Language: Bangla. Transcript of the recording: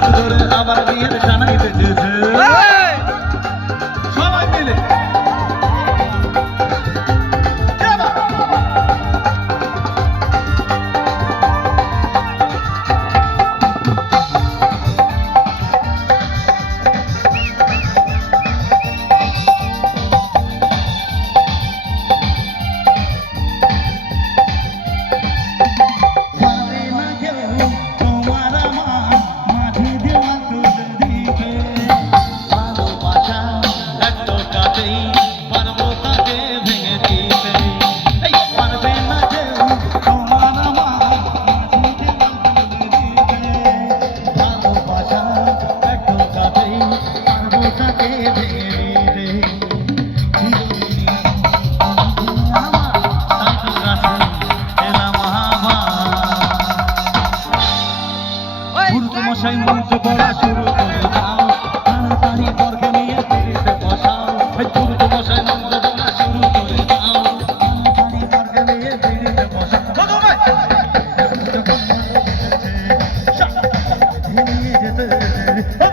ধরে ধরে আবার বিয়ের টানাই বেঁচেছে সবাই মিলে মশাই মন্ত্র পড়া শুরু করে দাও তাড়াতাড়ি বর্গে নিয়ে ফিরিতে বসাও পুরুষ মশাই মন্ত্র পড়া শুরু করে দাও তাড়াতাড়ি বর্গে নিয়ে ফিরিতে বসাও নিয়ে যেতে